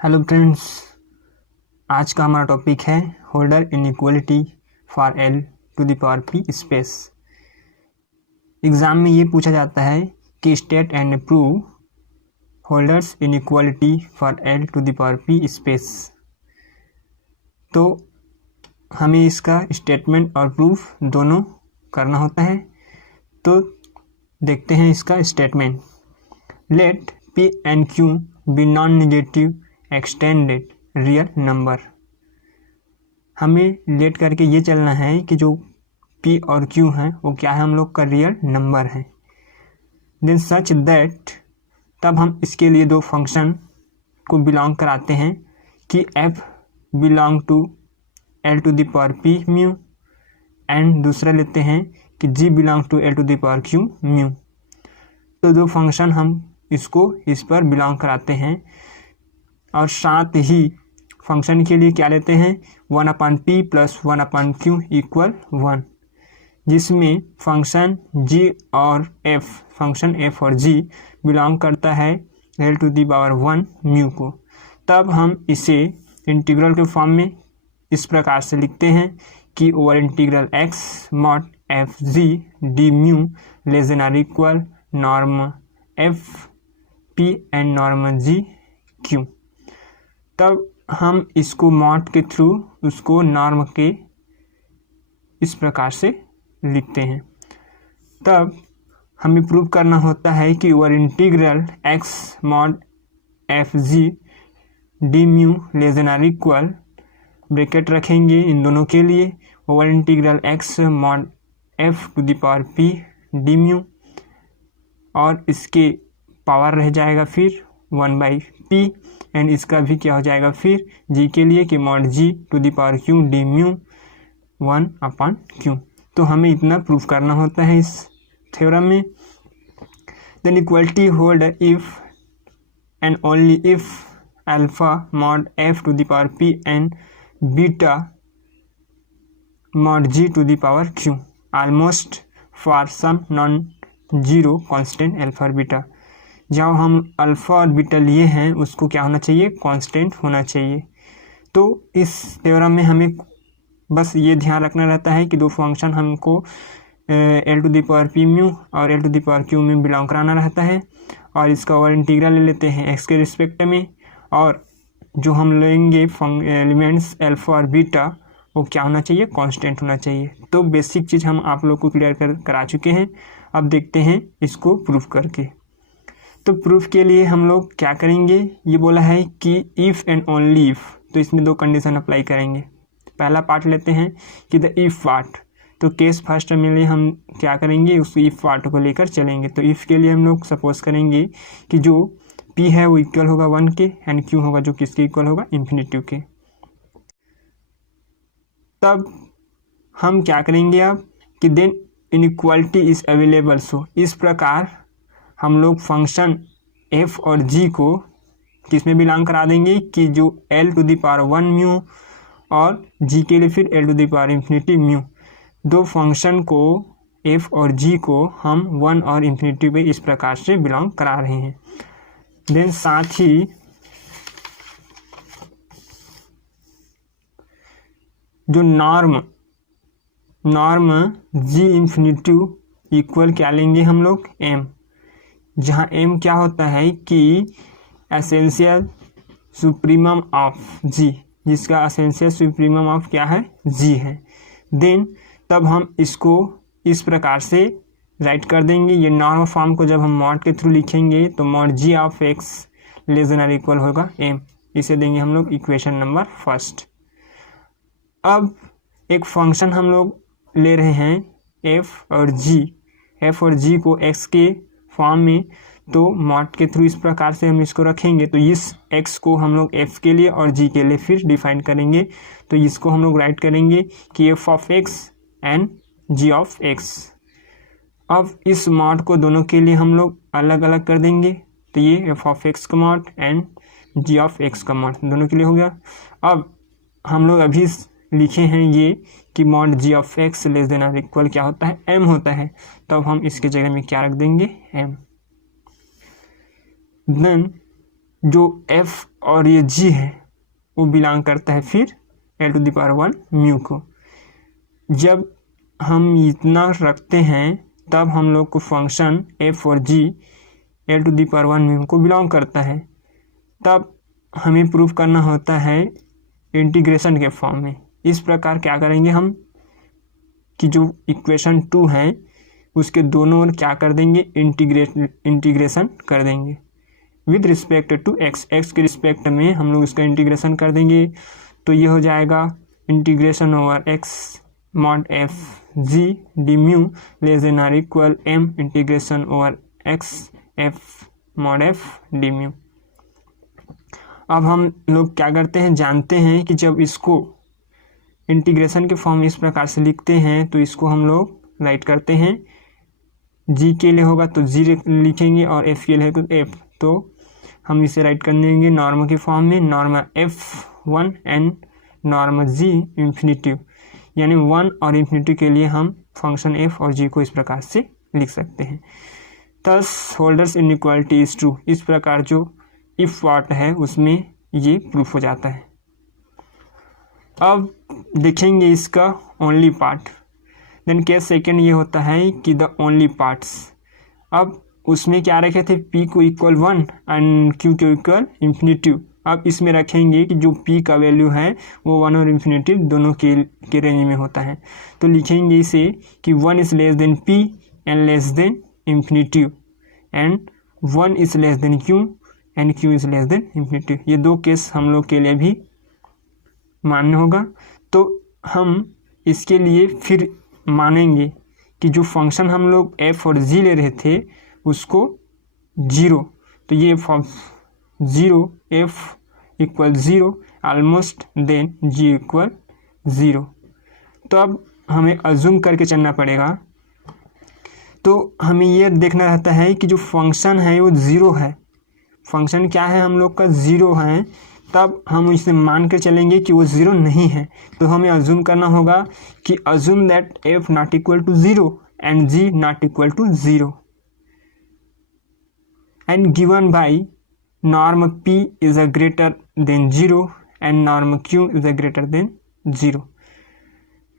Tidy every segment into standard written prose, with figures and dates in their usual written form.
Hello friends, आज का हमारा टॉपिक है holder inequality for L two the power P space. Exam में ये पूछा जाता है कि state and prove holders inequality for L two the power P space. तो हमें इसका स्टेटमेंट और प्रूफ दोनों करना होता है। तो देखते हैं इसका statement. Let p and q be non negative extended real number. हमें लेट करके ये चलना है कि जो P और Q हैं वो क्या है, हम लोग का रियल नंबर है। देन सच दैट, तब हम इसके लिए दो फंक्शन को बिलोंग कराते हैं कि F belong to L to the power P mu and दूसरा लेते हैं कि G belong to L to the power Q mu. तो दो फंक्शन हम इसको इस पर बिलोंग कराते हैं और साथ ही फंक्शन के लिए क्या लेते हैं 1/p + 1/q = 1, जिसमें फंक्शन g और f, फंक्शन f और g बिलोंग करता है l to the power 1 mu को। तब हम इसे इंटीग्रल के फॉर्म में इस प्रकार से लिखते हैं कि over integral x mod f g d mu less than or equal norm f p and norm g q। तब हम इसको मॉड के थ्रू उसको नॉर्म के इस प्रकार से लिखते हैं। तब हमें प्रूव करना होता है कि over integral x mod f g d mu less than or equal, bracket रखेंगे इन दोनों के लिए, over integral x mod f to the power p d mu और इसके पावर रह जाएगा फिर 1/p एंड इसका भी क्या हो जाएगा फिर g के लिए कि mod g to the power q d mu 1/q। तो हमें इतना प्रूफ करना होता है इस थ्योरम में। Then equality hold if and only if alpha mod f to the power p and beta mod g to the power q almost for some non zero constant alpha और beta. जहाँ हम alpha और beta लिए हैं उसको क्या होना चाहिए, कांस्टेंट होना चाहिए। तो इस थ्योरम में हमें बस ये ध्यान रखना रहता है कि दो फंक्शन हमको l to the power p mu और l to the power q में बिलोंग कराना रहता है और इसका ओवर इंटीग्रल ले लेते हैं x के रिस्पेक्ट में, और जो हम लेंगे एलिमेंट्स अल्फ़ा और बीटा वो क्या होना चाहिए, कांस्टेंट होना चाहिए। तो बेसिक चीज़ हम आप लोग को क्लियर करा चुके हैं। अब देखते हैं इसको प्रूफ करके। तो प्रूफ के लिए हम लोग क्या करेंगे, ये बोला है कि इफ़ एंड ओनली इफ़, तो इसमें दो कंडीशन अप्लाई करेंगे। पहला पार्ट लेते हैं कि द इफ़ पार्ट, तो केस फर्स्ट में लिए हम क्या करेंगे, उस इफ़ पार्ट को लेकर चलेंगे। तो इफ़ के लिए हम लोग सपोज करेंगे कि जो p है वो इक्वल होगा 1 के एंड q होगा जो किसके इक्वल होगा, इन्फिनिटी के। तब हम क्या करेंगे अब कि देन इनइक्वालिटी इज़ अवेलेबल। सो इस प्रकार हम लोग फंक्शन f और g को किस में बिलोंग करा देंगे कि जो l to the power 1 mu और g के लिए फिर l to the power infinity mu, दो फंक्शन को f और g को हम 1 और इन्फिनिटी पे इस प्रकार से बिलोंग करा रहे हैं। देन साथ ही जो नॉर्म g इन्फिनिटी इक्वल क्या लेंगे हम लोग, m, जहाँ m क्या होता है कि एसेंशियल सुप्रीमम ऑफ g, जिसका एसेंशियल सुप्रीमम ऑफ क्या है, g है। देन तब हम इसको इस प्रकार से राइट कर देंगे। ये नॉर्म फॉर्म को जब हम मॉड के थ्रू लिखेंगे तो mod g of x less than और इक्वल होगा m, इसे देंगे हम लोग इक्वेशन नंबर फर्स्ट। अब एक फंक्शन हम लोग ले रहे हैं f और g को x के फॉर्म में, तो मॉड के थ्रू इस प्रकार से हम इसको रखेंगे। तो इस x को हम लोग f के लिए और g के लिए फिर डिफाइन करेंगे। तो इसको हम लोग राइट करेंगे कि f of x and g of x। अब इस मॉड को दोनों के लिए हम लोग अलग अलग कर देंगे। तो ये f ऑफ x का mod and g of x का मॉड दोनों के लिए हो गया। अब हम लोग अभी लिखे हैं ये कि mod g of x less than और इक्वल क्या होता है, m होता है। तब हम इसके जगह में क्या रख देंगे, m। देन जो f और ये g है वो बिलोंग करता है फिर L⁻⁴ म्यू को। जब हम इतना रखते हैं तब हम लोग को फंक्शन f और g L⁻⁴ म्यू को बिलोंग करता है। तब हमें प्रूफ करना होता है इंटीग्रेशन के फॉर्म में। इस प्रकार क्या करेंगे हम कि जो इक्वेशन 2 है उसके दोनों ओर क्या कर देंगे, इंटीग्रेशन कर देंगे with respect to x। x के रिस्पेक्ट में हम लोग इसका इंटीग्रेशन कर देंगे। तो ये हो जाएगा integration over x mod f g d mu less than or equal m integration over x f mod f d mu. अब हम लोग क्या करते हैं, जानते हैं कि जब इसको इंटीग्रेशन के फॉर्म इस प्रकार से लिखते हैं तो इसको हम लोग राइट करते हैं। g के लिए होगा तो g लिखेंगे और f के लिए है तो f, तो हम इसे राइट कर देंगे नॉर्म के फॉर्म में, norm f1 and norm g infinitive, यानी 1 और इंफिनिटिव के लिए हम फंक्शन f और g को इस प्रकार से लिख सकते हैं। Thus holders inequality is true. इस प्रकार जो इफ पार्ट है उसमें ये प्रूफ हो जाता है। अब देखेंगे इसका only part. Then case second ये होता है कि द ओनली पार्ट्स। अब उसमें क्या रखे थे, p को इक्वल 1 एंड q को इक्वल इंफिनिटिव। अब इसमें रखेंगे कि जो p का वैल्यू है वो 1 और इंफिनिटिव दोनों के रेंज में होता है। तो लिखेंगे इसे कि 1 is less than p and less than infinitive and 1 is less than q and q is less than infinitive. ये दो केस हम लोग के लिए भी मान्य होगा। तो हम इसके लिए फिर मानेंगे कि जो फंक्शन हम लोग f और g ले रहे थे उसको 0, तो ये f 0 0 almost then g equal 0। तो अब हमें अज्यूम करके चलना पड़ेगा। तो हमें ये देखना रहता है कि जो फंक्शन है वो 0 है। फंक्शन क्या है हम लोग का 0 है, तब हम इसे मान के चलेंगे कि वो 0 नहीं है। तो हमें अज्यूम करना होगा कि assume that f not equal to 0 and g not equal to 0 and given by norm p is a greater than 0 and norm q is a greater than 0।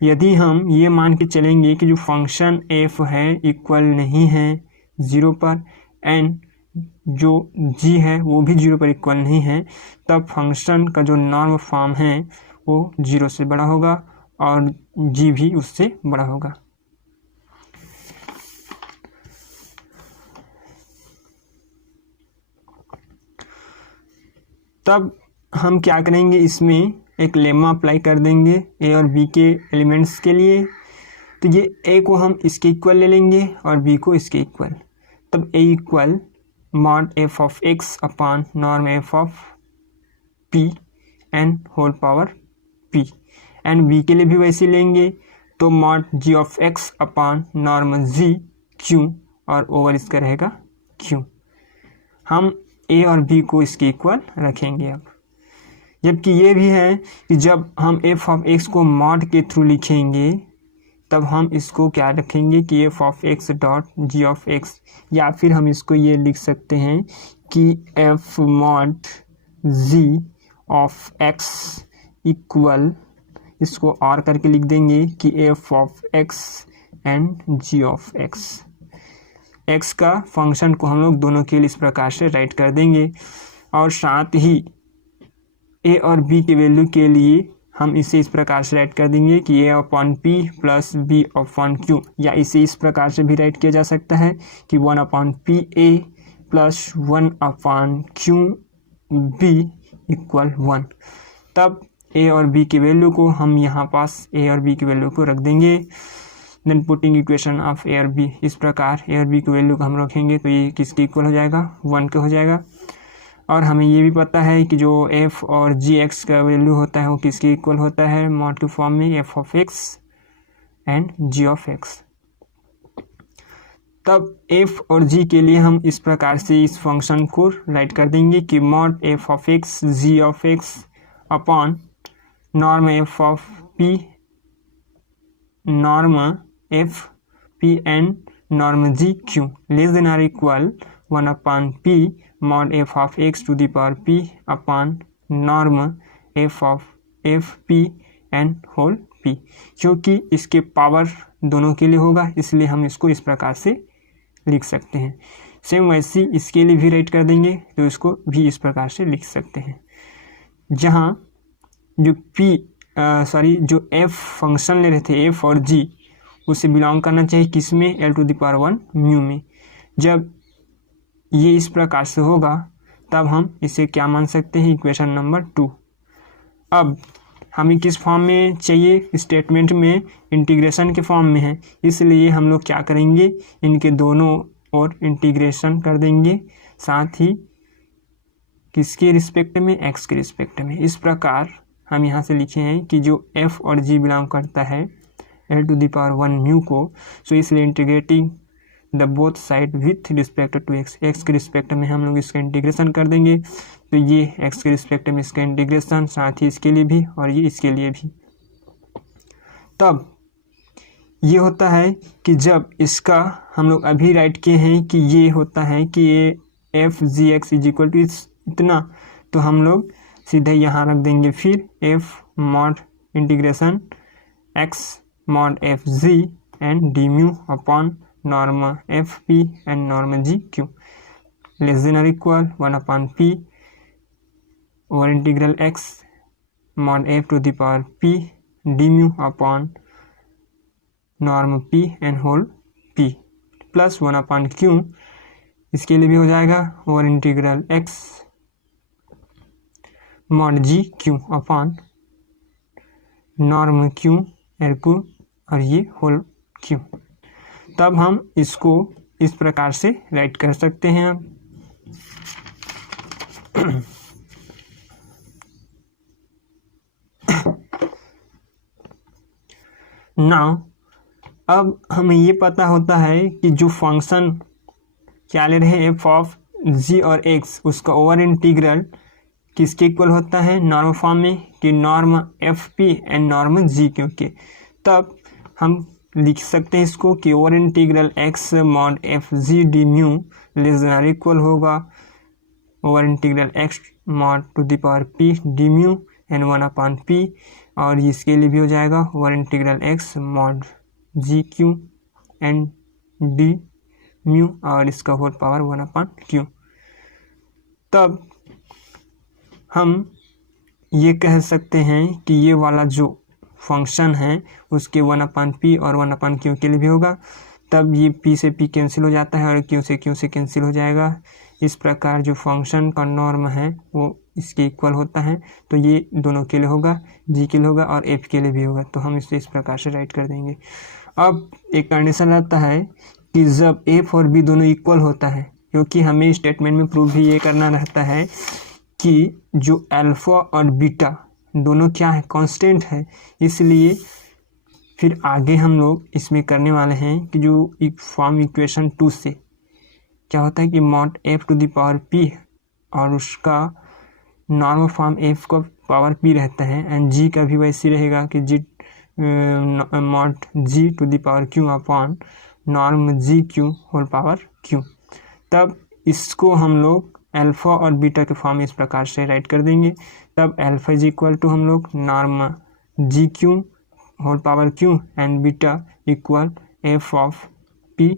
यदि हम ये मान के चलेंगे कि जो फंक्शन f है इक्वल नहीं है 0 पर एंड जो g है वो भी 0 पर इक्वल नहीं है, तब फंक्शन का जो नॉर्म फॉर्म है वो 0 से बड़ा होगा और g भी उससे बड़ा होगा। तब हम क्या करेंगे, इसमें एक लेमा अप्लाई कर देंगे a और b के एलिमेंट्स के लिए। तो ये a को हम इसके इक्वल ले लेंगे और b को इसके इक्वल। तब a equal mod f of x upon norm f of p and whole power p and b के लिए भी वैसे लेंगे। तो mod g of x upon norm g q और ओवर इसका रहेगा q। हम a और b को इसके इक्वल रखेंगे। अब जबकि ये भी है कि जब हम f ऑफ x को मॉड के थ्रू लिखेंगे तब हम इसको क्या रखेंगे कि f of x dot g of x, या फिर हम इसको ये लिख सकते हैं कि f mod g of x equal, इसको और करके लिख देंगे कि f of x and g of x। x का फंक्शन को हम लोग दोनों के लिए इस प्रकार से राइट कर देंगे और साथ ही a और b के वैल्यू के लिए हम इसे इस प्रकार से राइट कर देंगे कि a upon p plus b upon q, या इसे इस प्रकार से भी राइट किया जा सकता है कि 1 upon p a plus 1 upon q b equal 1। तब a और b की वैल्यू को हम यहाँ पास a और b की वैल्यू को रख देंगे। Then putting equation of a और b, इस प्रकार a और b की वैल्यू को हम रखेंगे तो ये किसके इक्वल हो जाएगा, 1 का हो जाएगा। और हमें ये भी पता है कि जो f और gx का वैल्यू होता है वो किसके इक्वल होता है, मॉड के फॉर्म में f of x and g of x। तब f और g के लिए हम इस प्रकार से इस फंक्शन को राइट कर देंगे कि mod f of x g of x upon norm f of p, norm f p and norm g q less than or equal 1 upon p mod f of x to the power p upon norm f of f p and whole p, क्योंकि इसके power दोनों के लिए होगा इसलिए हम इसको इस प्रकार से लिख सकते हैं। सेम वैसे इसके लिए भी राइट कर देंगे तो इसको भी इस प्रकार से लिख सकते हैं, जहाँ जो जो f फंक्शन ले रहे थे f और g उसे बिलोंग करना चाहिए किसमें, l to the power 1 mu में। जब ये इस प्रकार से होगा तब हम इसे क्या मान सकते हैं, इक्वेशन नंबर 2। अब हमें किस फॉर्म में चाहिए, स्टेटमेंट में इंटीग्रेशन के फॉर्म में है, इसलिए हम लोग क्या करेंगे, इनके दोनों ओर इंटीग्रेशन कर देंगे, साथ ही किसके रिस्पेक्ट में, x के रिस्पेक्ट में। इस प्रकार हम यहाँ से लिखे हैं कि जो f और g बिलोंग करता है l to the power 1 mu को, सो इसलिए integrating the both side with respect to x के रिस्पेक्ट में हम लोग इसका इंटीग्रेशन कर देंगे, तो ये x के रिस्पेक्ट में इसका इंटीग्रेशन, साथ ही इसके लिए भी और ये इसके लिए भी। तब ये होता है कि जब इसका हम लोग अभी राइट किए हैं कि ये होता है कि ये f g x is equal to इतना, तो हम लोग सीधे यहाँ रख देंगे फिर f mod integration x mod f g and d mu upon norm f p and norm g q less than और equal 1 upon p over integral x mod f to the power p d mu upon norm p and whole p plus 1 upon q, इसके लिए भी हो जाएगा over integral x mod g q upon norm q L q और ये whole q। तब हम इसको इस प्रकार से राइट कर सकते हैं। नाउ अब हमें ये पता होता है कि जो फंक्शन क्या ले रहे हैं एफ ऑफ जी और एक्स, उसका ओवर इंटीग्रल किसके इक्वल होता है, नॉर्म फॉर्म में कि norm f p and norm g Q के। तब हम लिख सकते हैं इसको कि over integral x mod f g d mu less than और इक्वल होगा over integral x mod to the power P D mu and 1 upon P, और इसके लिए भी हो जाएगा over integral x mod g Q and d mu और इसका होल पावर 1 अपॉन क्यू। तब हम ये कह सकते हैं कि ये वाला जो फंक्शन है उसके 1 अपॉन पी और 1 अपॉन क्यू के लिए भी होगा। तब ये p से p कैंसिल हो जाता है और q से कैंसिल हो जाएगा। इस प्रकार जो फंक्शन का नॉर्म है वो इसके इक्वल होता है, तो ये दोनों के लिए होगा, g के लिए होगा और f के लिए भी होगा, तो हम इसे इस प्रकार से राइट कर देंगे। अब एक कंडीशन रहता है कि जब f और b दोनों इक्वल होता है, क्योंकि हमें स्टेटमेंट में प्रूफ भी ये करना रहता है कि जो अल्फ़ा और बीटा दोनों क्या है, कांस्टेंट है, इसलिए फिर आगे हम लोग इसमें करने वाले हैं कि जो एक फॉर्म इक्वेशन 2 से क्या होता है कि mod f to the power p और उसका नॉर्मल फॉर्म एफ का पावर पी रहता है एंड जी का भी वैसे रहेगा कि g mod g to the power q upon norm g q whole power q. तब इसको हम लोग अल्फ़ा और बीटा के फॉर्म इस प्रकार से राइट कर देंगे। तब अल्फ़ा इज इक्वल टू हम लोग norm g q whole power q and beta equal f of p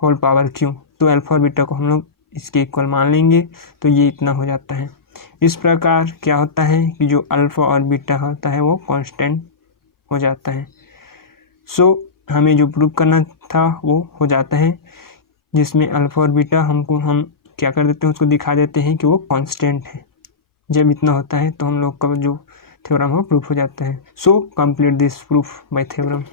whole power q. तो अल्फ़ा और बीटा को हम लोग इसके इक्वल मान लेंगे, तो ये इतना हो जाता है। इस प्रकार क्या होता है कि जो अल्फ़ा और बीटा होता है वो कांस्टेंट हो जाता है। सो हमें जो प्रूव करना था वो हो जाता है, जिसमें अल्फ़ा और बीटा हम क्या कर देते हैं, उसको दिखा देते हैं कि वो कांस्टेंट है। जब इतना होता है तो हम लोग का जो थ्योरम है प्रूफ हो जाता है। So complete this proof bye theorem.